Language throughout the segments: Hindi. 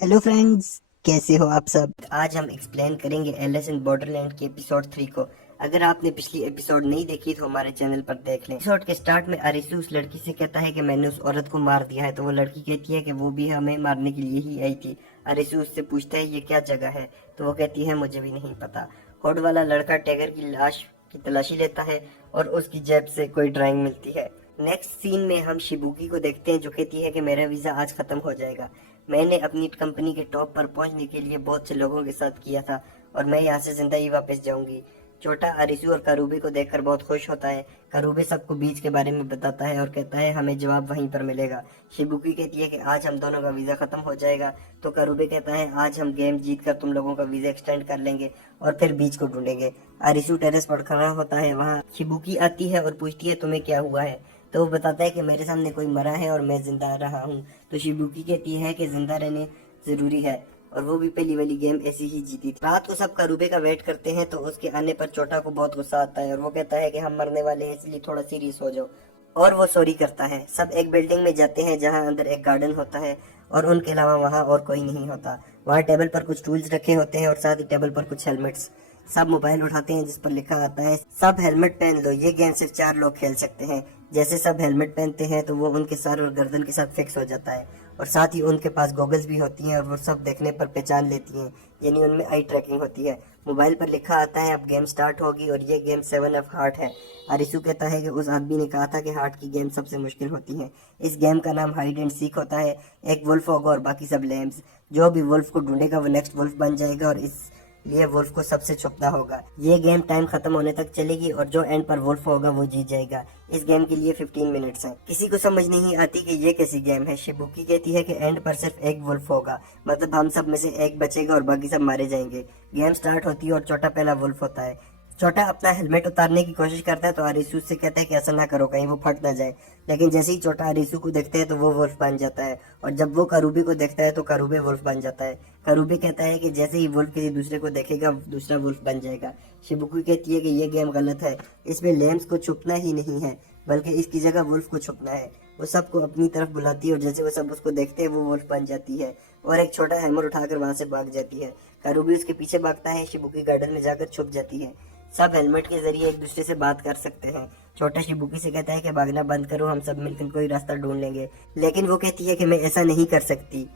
हेलो फ्रेंड्स, कैसे हो आप सब। आज हम एक्सप्लेन करेंगे एलिस इन बॉर्डरलैंड के एपिसोड 3 को। अगर आपने पिछली एपिसोड नहीं देखी तो हमारे चैनल पर देख लें। एपिसोड के स्टार्ट में अरिसू उस लड़की से कहता है कि मैंने उस औरत को मार दिया है, तो वो लड़की कहती है कि वो भी हमें मारने के लिए ही आई थी। अरिसू उससे पूछता है ये क्या जगह है, तो वो कहती है मुझे भी नहीं पता। कोड वाला लड़का टैगर की लाश की तलाशी लेता है और उसकी जेब से कोई ड्राइंग मिलती है। नेक्स्ट सीन में हम शिबुकी को देखते हैं जो कहती है कि मेरा वीजा आज खत्म हो जाएगा। मैंने अपनी कंपनी के टॉप पर पहुंचने के लिए बहुत से लोगों के साथ किया था और मैं यहाँ से जिंदा ही वापस जाऊंगी। छोटा अरिसू और करूबे को देखकर बहुत खुश होता है। करूबे सबको बीच के बारे में बताता है और कहता है हमें जवाब वहीं पर मिलेगा। शिबुकी कहती है कि आज हम दोनों का वीजा खत्म हो जाएगा, तो करूबे कहता है आज हम गेम जीत कर तुम लोगों का वीजा एक्सटेंड कर लेंगे और फिर बीच को ढूंढेंगे। अरिसू टेरेस पर खड़ा होता है, वहाँ शिबुकी आती है और पूछती है तुम्हें क्या हुआ है, तो वो बताता है कि मेरे सामने कोई मरा है और मैं जिंदा रहा हूँ। तो शिबुकी कहती है कि जिंदा रहने जरूरी है और वो भी पहली वाली गेम ऐसी ही जीती थी। रात को सब करूबे का वेट करते हैं, तो उसके आने पर छोटा को बहुत गुस्सा आता है और वो कहता है कि हम मरने वाले हैं इसलिए थोड़ा सीरियस हो जाओ, और वो सॉरी करता है। सब एक बिल्डिंग में जाते हैं जहाँ अंदर एक गार्डन होता है और उनके अलावा वहाँ और कोई नहीं होता। वहाँ टेबल पर कुछ टूल्स रखे होते हैं और साथ ही टेबल पर कुछ हेलमेट्स। सब मोबाइल उठाते हैं जिस पर लिखा आता है सब हेलमेट पहन लो, ये गेम सिर्फ 4 लोग खेल सकते हैं। जैसे सब हेलमेट पहनते हैं तो वो उनके सर और गर्दन के साथ फिक्स हो जाता है और साथ ही उनके पास गॉगल्स भी होती हैं और वो सब देखने पर पहचान लेती हैं, यानी उनमें आई ट्रैकिंग होती है। मोबाइल पर लिखा आता है अब गेम स्टार्ट होगी और ये गेम 7 ऑफ हार्ट है। अरिसू कहता है कि उस आदमी ने कहा था कि हार्ट की गेम सबसे मुश्किल होती है। इस गेम का नाम हाइड एंड सीक होता है। एक वुल्फ होगा और बाकी सब लैम्स। जो भी वुल्फ को ढूंढेगा वो नेक्स्ट वुल्फ बन जाएगा और इस लिए वुल्फ को सबसे छुपना होगा। ये गेम टाइम खत्म होने तक चलेगी और जो एंड पर वुल्फ होगा वो जीत जाएगा। इस गेम के लिए 15 मिनट्स हैं। किसी को समझ नहीं आती कि ये कैसी गेम है। शिबुकी कहती है कि एंड पर सिर्फ एक वुल्फ होगा, मतलब हम सब में से एक बचेगा और बाकी सब मारे जाएंगे। गेम स्टार्ट होती है और छोटा पहला वुल्फ होता है। छोटा अपना हेलमेट उतारने की कोशिश करता है तो अरिसू से कहता है कि ऐसा ना करो कहीं वो फट ना जाए, लेकिन जैसे ही छोटा अरिसू को देखता है तो वो वुल्फ बन जाता है और जब वो करूबी को देखता है तो करूबे वुल्फ बन जाता है। करूबी कहता है कि जैसे ही वुल्फ किसी दूसरे को देखेगा दूसरा वुल्फ बन जाएगा। शिबुकी कहती है कि ये गेम गलत है, इसमें लेम्स को छुपना ही नहीं है बल्कि इसकी जगह वुल्फ को छुपना है। वो सबको अपनी तरफ बुलाती है और जैसे वो सब उसको देखते हैं वो वुल्फ बन जाती है और एक छोटा हैमर उठाकर वहां से भाग जाती है। करूबी उसके पीछे भागता है, शिबुकी गार्डन में जाकर छुप जाती है। सब हेलमेट के जरिए एक दूसरे से बात कर सकते हैं। छोटा शिबुकी से कहता है कि भागना बंद करो, हम सब मिलकर कोई रास्ता ढूंढ लेंगे, लेकिन वो कहती है कि मैं ऐसा नहीं कर सकती।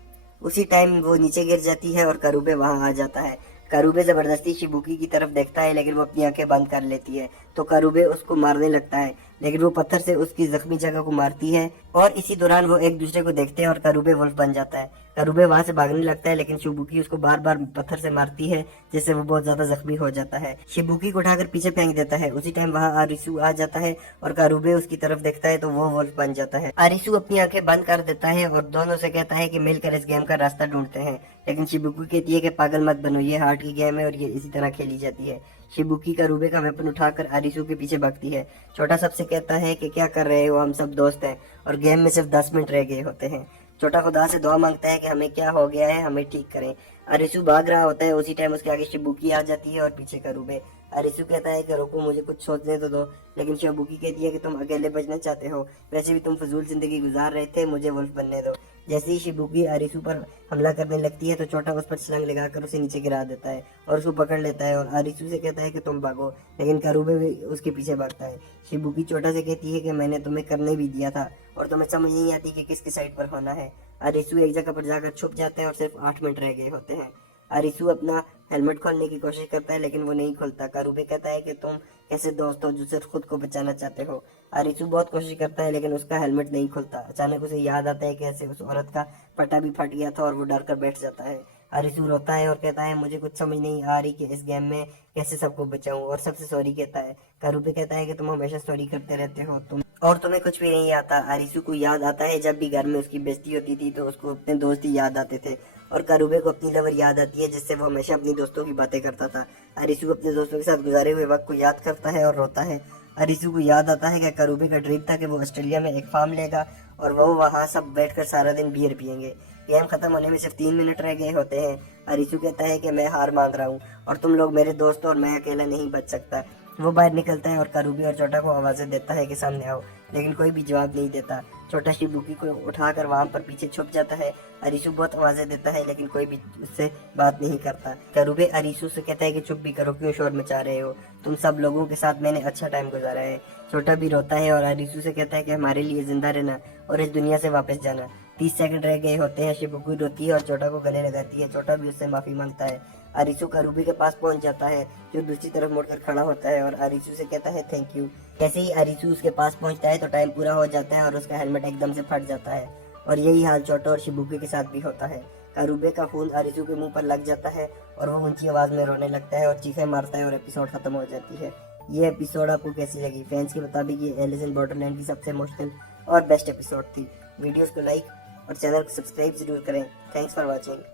उसी टाइम वो नीचे गिर जाती है और करूबे वहां आ जाता है। करूबे जबरदस्ती शिबुकी की तरफ देखता है लेकिन वो अपनी आंखें बंद कर लेती है, तो करूबे उसको मारने लगता है लेकिन वो पत्थर से उसकी जख्मी जगह को मारती है और इसी दौरान वो एक दूसरे को देखते हैं और करूबे वुल्फ बन जाता है। करूबे वहां से भागने लगता है लेकिन शिबुकी उसको बार बार पत्थर से मारती है जिससे वो बहुत ज्यादा जख्मी हो जाता है। शिबुकी को उठाकर पीछे फेंक देता है। उसी टाइम वहां आरिसू आ जाता है और करूबे उसकी तरफ देखता है तो वो वुल्फ बन जाता है। आरिसू अपनी आंखें बंद कर देता है और दोनों से कहता है कि मिलकर इस गेम का रास्ता ढूंढते हैं, लेकिन शिबुकी कहती है कि पागल मत बनो, ये हार्ट की गेम है और ये इसी तरह खेली जाती है। शिबुकी करूबे का वेपन उठाकर आरिसू के पीछे भागती है। छोटा सबसे कहता है कि क्या कर रहे हो, हम सब दोस्त हैं और गेम में सिर्फ 10 मिनट रह गए होते हैं। छोटा खुदा से दुआ मांगता है कि हमें क्या हो गया है, हमें ठीक करें। अरिसू भाग रहा होता है, उसी टाइम उसके आगे शिबुकी आ जाती है और पीछे करूबे। अरिसू कहता है कि रुको मुझे कुछ सोचने तो दो, लेकिन शिबुकी कहती है कि तुम अकेले बचना चाहते हो, वैसे भी तुम फजूल जिंदगी गुजार रहे थे, मुझे वुल्फ बनने दो। जैसे ही शिबुकी अरिसू पर हमला करने लगती है तो छोटा उस पर छलांग लगाकर उसे नीचे गिरा देता है और उसको पकड़ लेता है और अरिसू से कहता है कि तुम भागो, लेकिन करूबे भी उसके पीछे भागता है। शिबुकी छोटा से कहती है कि मैंने तुम्हें करने भी दिया था और तुम्हें समझ नहीं आती कि किसकी साइड पर होना है। अरिसू एक जगह पर जाकर छुप जाते हैं और सिर्फ 8 मिनट रह गए होते हैं। अरिसू अपना हेलमेट खोलने की कोशिश करता है लेकिन वो नहीं खोलता। करूबे कहता है कि तुम कैसे दोस्त हो जो सिर्फ खुद को बचाना चाहते हो। अरिसू बहुत कोशिश करता है लेकिन उसका हेलमेट नहीं खुलता। अचानक उसे याद आता है कैसे उस औरत का पट्टा भी फट गया था और वो डर कर बैठ जाता है। अरिसू रोता है और कहता है मुझे कुछ समझ नहीं आ रही कि इस गेम में कैसे सबको बचाऊं, और सबसे सॉरी कहता है। करूबे कहता है कि तुम हमेशा सॉरी करते रहते हो और तुम्हें कुछ भी नहीं आता। अरिसू को याद आता है जब भी घर में उसकी बेइज्जती होती थी तो उसको अपने दोस्त ही याद आते थे और करूबे को अपनी लवर याद आती है जिससे वो हमेशा अपनी दोस्तों की बातें करता था। अरिसू अपने दोस्तों के साथ गुजारे हुए वक्त को याद करता है और रोता है। अरिसू को याद आता है कि करूबे का ड्रीम था कि वो ऑस्ट्रेलिया में एक फार्म लेगा और वो वहाँ सब बैठकर सारा दिन बियर पियेंगे। गेम खत्म होने में सिर्फ 3 मिनट रह गए होते हैं। अरिसू कहता है कि मैं हार मान रहा हूँ और तुम लोग मेरे दोस्त हो और मैं अकेला नहीं बच सकता। वो बाहर निकलता है और करूबी और छोटा को आवाजें देता है कि सामने आओ, लेकिन कोई भी जवाब नहीं देता। छोटा शिबुकी को उठाकर वहाँ पर पीछे छुप जाता है। अरिसु बहुत आवाजें देता है लेकिन कोई भी उससे बात नहीं करता। करुबे अरिसु से कहता है कि चुप भी करो, क्यों शोर मचा रहे हो, तुम सब लोगों के साथ मैंने अच्छा टाइम गुजारा है। छोटा भी रोता है और अरिसु से कहता है कि हमारे लिए जिंदा रहना और इस दुनिया से वापस जाना। 30 सेकंड रह गए होते हैं। शिबुकी रोती है और छोटा को गले लगाती है। छोटा भी उससे माफी मांगता है। अरिसु करुबी के पास पहुंच जाता है, जो दूसरी तरफ मुड़कर खड़ा होता है और अरिसु से कहता है थैंक यू। जैसे ही अरिसु उसके पास पहुंचता है तो टाइम पूरा हो जाता है और उसका हेलमेट एकदम से फट जाता है। और यही हाल छोटा और शिबुकी के साथ भी होता है। करुबे का खून अरिसु के मुंह पर लग जाता है और वो ऊंची आवाज में रोने लगता है और चीखें मारता है और एपिसोड खत्म हो जाती है। ये एपिसोड आपको कैसी लगी? फैंस के मुताबिक ये एलिस इन बॉर्डरलैंड की सबसे इमोशनल और बेस्ट एपिसोड थी। वीडियोस को लाइक और चैनल को सब्सक्राइब जरूर करें। Thanks for watching.